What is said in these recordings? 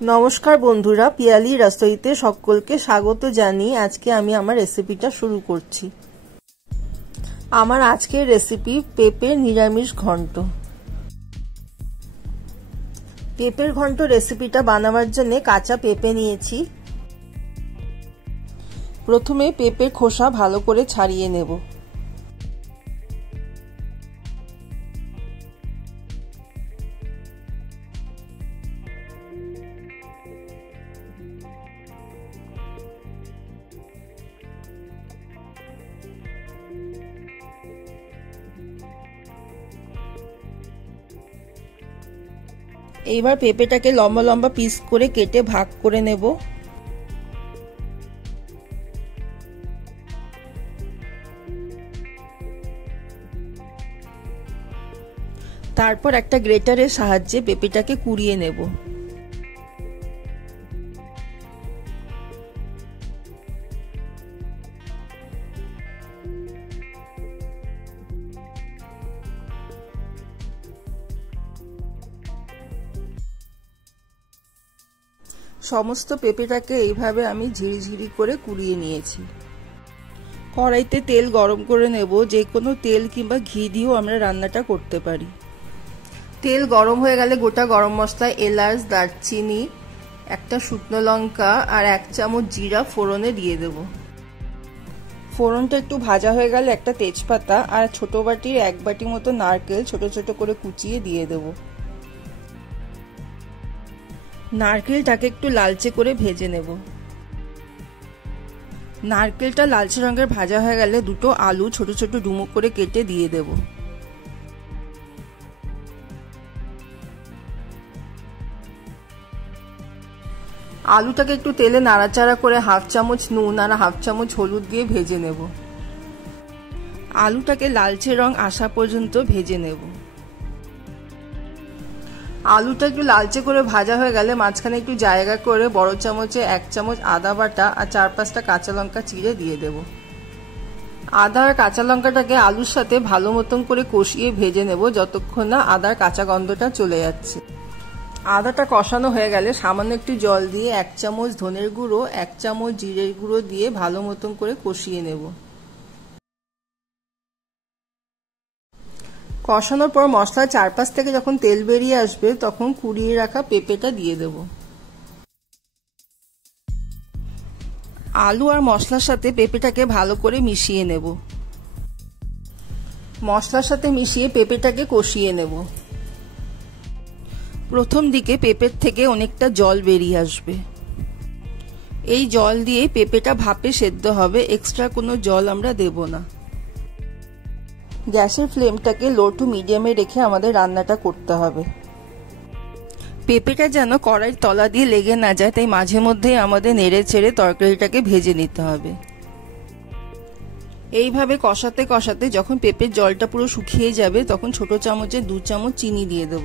नमस्कार बंधुरा पियाली रसोईते सकलके स्वागत जानिए आजके आमी आमार रेसिपिटा शुरू करछि। आमार आजकेर रेसिपि पेपर निरामिष घंट। पेपर घंट रेसिपिटा बानाबार जन्य काँचा पेपे नियेछि। प्रथमे पेपर खोसा भालो करे छाड़िये नेब। एबार पेपेटाके लम्बा लम्बा पिस करे केटे भाग करे नेब। तारपर एकटा ग्रेटारेर साहाज्ये पेपेटाके कुड़िये नेब। समस्त पेपेटाके এইভাবে আমি ঝিরিঝিরি করে কুড়িয়ে নিয়েছি। কড়াইতে তেল গরম করে নেব। যে কোনো তেল কিংবা ঘি দিয়েও আমরা রান্নাটা করতে পারি। তেল গরম হয়ে গেলে গোটা গরম মশলা, এলাচ, দারচিনি, একটা শুকনো লঙ্কা আর 1 চামচ জিরা ফোড়নে দিয়ে দেব। ফোড়নটা একটু ভাজা হয়ে গেলে একটা তেজপাতা আর ছোট বাটির 1 বাটি মতো নারকেল ছোট ছোট করে কুচিয়ে দিয়ে দেব। নারকেলটাকে একটু লালচে করে ভেজে নেব। নারকেলটা লালচে রঙের ভাজা হয়ে গেলে দুটো আলু ছোট ছোট ডুমো করে কেটে দিয়ে দেব। আলুটাকে একটু তেলে নাড়াচাড়া করে 1/2 চামচ নুন আর 1/2 চামচ হলুদ দিয়ে ভেজে নেব। আলুটাকে লালচে রং আসা পর্যন্ত ভেজে নেব। আলুটা একটু লালচে করে ভাজা হয়ে গেলে মাঝখানে একটু জায়গা করে বড় চামচে 1 চামচ আদা বাটা আর 4-5টা কাঁচা লঙ্কা চিড়ে দিয়ে দেব। আদা আর কাঁচা লঙ্কাটাকে আলুর সাথে ভালো মতন করে কষিয়ে ভেজে নেব যতক্ষণ না আদার কাঁচা গন্ধটা চলে যাচ্ছে। আদাটা কষানো হয়ে গেলে সামান্য একটু জল দিয়ে 1 চামচ ধনের গুঁড়ো 1 চামচ জিরের গুঁড়ো দিয়ে ভালো মতন করে কষিয়ে নেব। কষানোর পর মশলার চারপাশ থেকে যখন তেল বেরিয়ে আসবে তখন কুড়িয়ে রাখা পেঁপেটা দিয়ে দেব। আলু আর মশলার সাথে পেঁপেটাকে ভালো করে মিশিয়ে নেব। মশলার সাথে মিশিয়ে পেঁপেটাকে কষিয়ে নেব। প্রথম দিকে পেঁপের থেকে অনেকটা জল বেরিয়ে আসবে। এই জল দিয়ে পেঁপেটা ভাপে সেদ্ধ হবে, এক্সট্রা কোনো জল আমরা দেব না। গ্যাসের ফ্লেমটাকে লো টু মিডিয়ামে রেখে আমাদের রান্নাটা করতে হবে। পেঁপেটা যেন কড়াইয়ের তলা দিয়ে লেগে না যায় তাই মাঝে মধ্যেই আমাদের নেড়ে চেড়ে তরকারিটাকে ভেজে নিতে হবে। এইভাবে কষাতে কষাতে যখন পেঁপের জলটা পুরো শুকিয়ে যাবে তখন ছোট চামচে 2 চামচ চিনি দিয়ে দেব।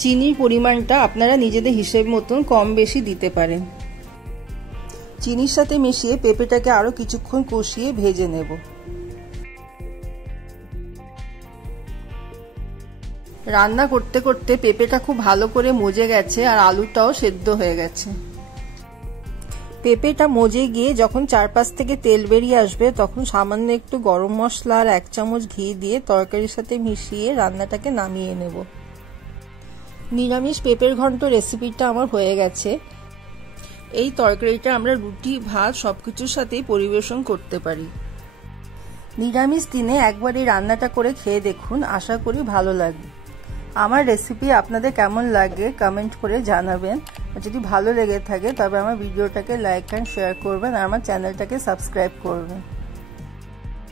চিনির পরিমাণটা আপনারা নিজেদের হিসেব মতন কম বেশি দিতে পারেন। চিনির সাথে মিশিয়ে পেঁপেটাকে আরো কিছুক্ষণ কষিয়ে ভেজে নেব। রান্না করতে করতে পেঁপেটা খুব ভালো করে মজে গেছে আর আলুটাও সেদ্ধ হয়ে গেছে। পেঁপেটা মজে গিয়ে যখন চারপাশ থেকে তেল বেরিয়ে আসবে তখন সামান্য একটু গরম মশলা আর 1 চামচ ঘি দিয়ে তরকারির সাথে মিশিয়ে রান্নাটাকে নামিয়ে নেব। নিরামিষ পেঁপের ঘন্ট রেসিপিটা আমার হয়ে গেছে। এই তরকারিটা আমরা রুটি ভাত সবকিছুর সাথেই পরিবেশন করতে পারি। নিরামিষ দিনে একবার এই রান্নাটা করে খেয়ে দেখুন, আশা করি ভালো লাগবে। আমার রেসিপি আপনাদের কেমন লাগে কমেন্ট করে জানাবেন। যদি ভালো লেগে থাকে তবে আমার ভিডিওটাকে লাইক এন্ড শেয়ার করবেন আর আমার চ্যানেলটাকে সাবস্ক্রাইব করবেন।